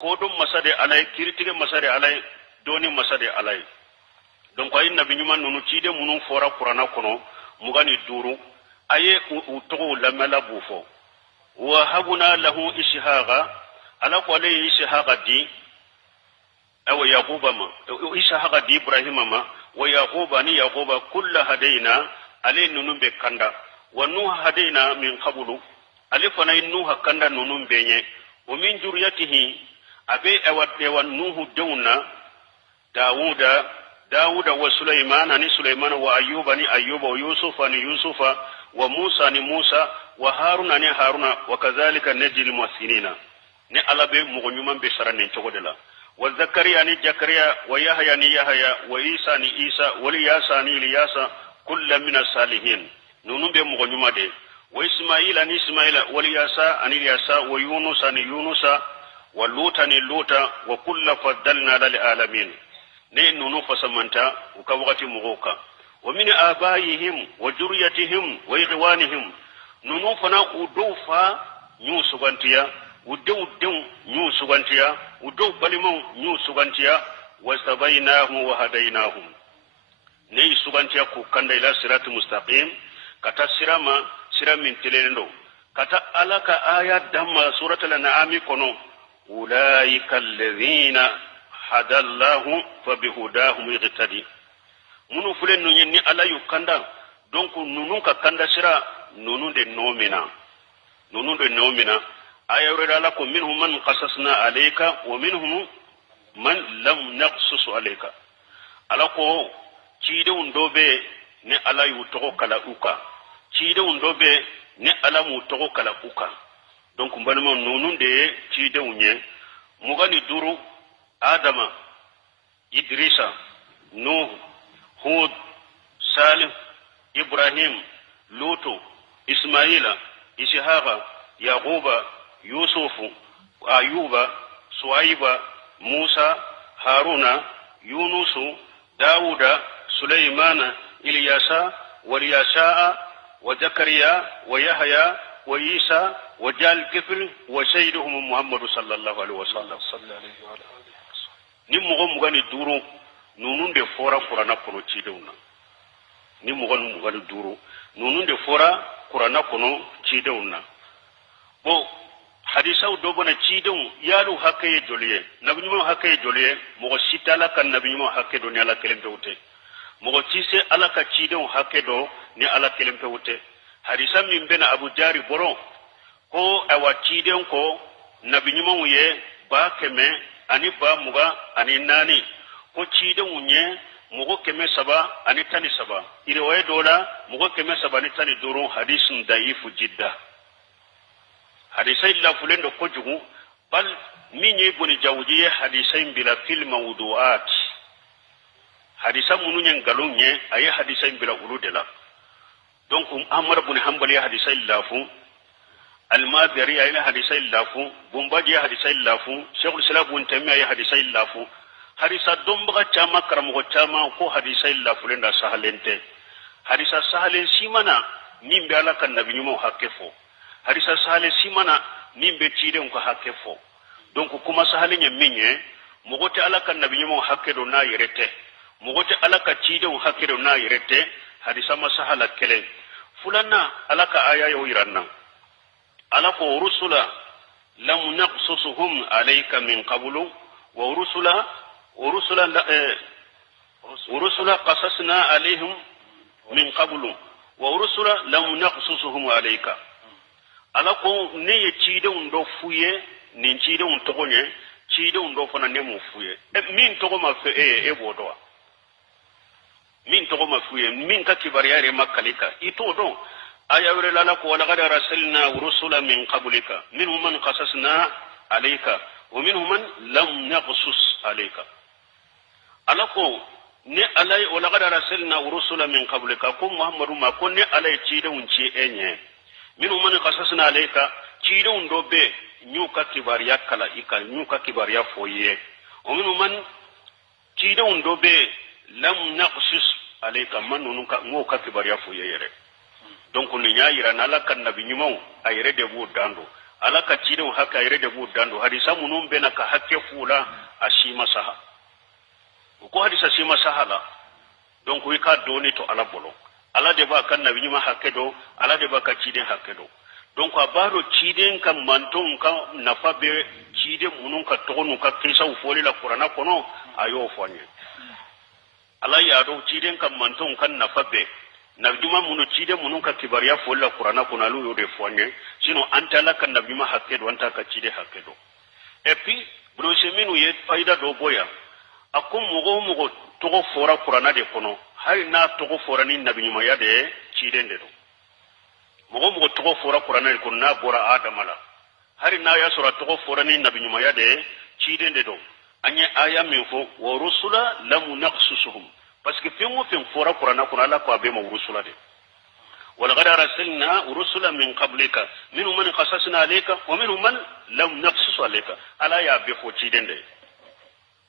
kodum masade alay kiritige masade alay doni masade alay donc ay nabi nyuma nunu cide munun fora qur'ana kono mugani duru aye utogo lamala bufo wa habuna lahu ishaqa ala ko alay ishaqa di aw yaquba ma ishaqa di ibrahima ma wa yaquba ni yaquba kullu hadaina alay nunu be kanda wa nuh hadaina min qablu alay fana nuh kanda nunu benye wa min juriyatihi abe ewa nuhu dawna dawuda wa sulaymana ni sulaymana wa ayyuba ni ayyuba wa yusufa ni yusufa wa musa ni musa wa haruna ni haruna wa kadhalika najil muhsinina ni alabe mugonyuma be sarane togodela wa zakariya ni zakariya wa yahya ni yahya wa isa ni isa wa liyasa ni liyasa kullu min as-salihin nunu be mugonyuma de wa ismaila ni ismaila wa liyasa ani liyasa wa yunusa ni yunusa wa luta ni luta wa kullu faddalna lil alamin ne nunu fasamanta uka wakati mugoka wa min abaihim wa juriyatihim wa ikhwanihim nunu fana udufa nyu sugantiya udu nyu sugantiya udu balimo nyu sugantiya wa sabainahum wa hadainahum ne sugantiya ku kanda ila siratul mustaqim kata siramin telendo kata alaka ayat damma suratul an'am kono ulaika alladhina hadallahu fabihudahum iqtadi munu fulen no ni ala yukanda donc nunu ka kanda sira nunu de nomina ayawre ala ko minhum man qasasna alayka wa minhum man lam naqsus alayka ala ko ciide undobe ne ala yuto kala uka ciide undobe ne ala mu to kala uka donc mbanama nunu de ciide unye mugani duru adama idrisa nuh hud salih ibrahim lutu ismaila ishaqa yaquba yusufu ayuba suaiba musa haruna yunusu dauda sulaymana ilyasa waliyasa wa zakariya wa yahya wa isa wa jal kifl wa sayyiduhum muhammad sallallahu alaihi wasallam ni mugani duru nunun de fora qur'ana kono cidewna ni mugani duru nunun de fora qur'ana kono cidewna bo hadisa do bona cidew yalu hakke joliye nabi nyuma hakke joliye mo sitala kan nabi nyuma hakke do ni ala kelem bewte mo cise ala ka cidew hakke do ni ala kelem bewte hadisa min bena abu jari boro ko awa cidew ko nabi nyuma wuye ba keme ani ba muga ani nani ko ciide unye mugo keme saba ani tani saba riwaya dola mugo keme saba ani tani duru hadisun daifu jidda hadisai la fulendo ko jugu bal minye boni jawjiye hadisai bila fil mawduat hadisa mununyen galonye ayi hadisai bila uludela donc amr ibn hanbali hadisai lafu المادري أي حديث اللافو بومبادي حديث اللافو شيخ الإسلام ابن تيمية أي حديث اللافو حديث دومبغا تاما كرمغو تاما كو حديث اللافو لندا سهلنته حديث سهلن سيمانا مين بيالا كان نبي نمو حكفو حديث سهلن سيمانا مين بيتيرن كو حكفو دونك كما سهلن يمينيه مغوتي على كان نبي نمو حكدو نا يرته مغوتي على كتيدو حكدو نا يرته حديث ما سهل كله فلان على كآية يويرنا على رسلا لم نقصصهم عليك من قبل ورسلا قصصنا عليهم من قبل ورسلا لم نقصصهم عليك على ني تشيدون دو فويه ني تشيدون توغني تشيدون دو فنا نمو فويه مين توغما في بودوا مين توغما فويه مين كباريا ري مكاليكا ايتو دون aya wala la ko wala qad rasulna rusula min qablika minhum man qasasna alayka wa minhum man lam naqsus alayka alako ne alay wala qad rasulna rusula min qablika ko muhammadu ma ko ne alay ci de unci enye minhum man qasasna alayka ci de undo be nyuka kibariya kala ika nyuka kibariya foye wa minhum man ci de undo be lam naqsus alayka man nuka ngoka kibariya foye yere donc ni nyaayira nala kan nabi nyumo ayre de bu dando ala ka cidenw hakke a yɛrɛ de b'u dando hadisa minnu bɛna ka hakke fula a sima saha u ko hadisa sima saha la donc i ka doni to ala bolo ala de b'a ka nabi ɲuman hakke do ala de b'a ka ciden hakke do donc a b'a dɔn ciden ka mantonw ka nafa bɛ ciden minnu ka tɔgɔ n'u ka kisaw fɔli la kuranna kɔnɔ a y'o fɔ an ye ala y'a dɔn ciden ka mantonw ka nafa bɛ nabi ɲuman minnu ciden minnu ka kibariya fɔli la kuranna kɔnɔ olu y'o de fɔ an ye sinon an tɛ ala ka nabi ɲuman hakke do an t'a ka ciden hakke do et puis bulonse minnu ye fayida dɔ bɔ yan a ko mɔgɔ o mɔgɔ tɔgɔ fɔra kuranna de kɔnɔ hali n'a tɔgɔ fɔra ni nabi ɲumanya de ye ciden de don mɔgɔ o mɔgɔ tɔgɔ fɔra kuranna de kɔnɔ n'a bɔra adama la hali n'a y'a sɔrɔ a tɔgɔ fɔra ni nabi ɲumanya de ye ciden de don an ye aya min fɔ wa rusula lam naqsusuhum parce que fɛn o fɛn fɔra kuranna kɔnɔ ala ko a bɛ ma rusula de ولقد أرسلنا رسلا من قبلك منهم من قصصنا عليك ومنهم من لم نقصص عليك ألا يا بفو تشيدن دي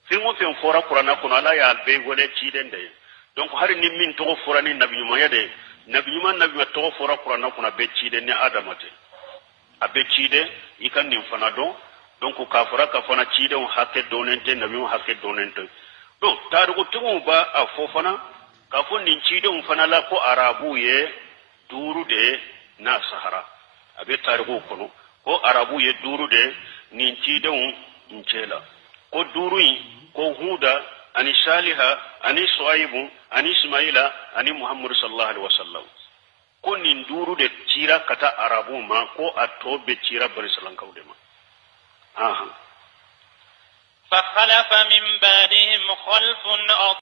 فيمو فين فورا قرانا كون ألا يا بي ولا تشيدن دي donc hari ni min to fora ni nabi nyuma yade nabi nyuma nabi to fora qur'ana kuna be cide ni adamate abe cide ikan nim fana do donc ka fora ka fana cide on hakke donente nabi on hakke donente donc taru ko tumu ba a fofana ka fon nin cide on fana la ko arabu ye duru de na sahara abe taru ko arabu ye duru de nin cide on ncela ko duru ko huda ani saliha ani suaibu ani ismaila ani muhammad sallallahu alaihi wasallam ko nin duru de cira kata arabu ma ko atobe cira bari sallan kawde ma aha فخلف من بعدهم خلف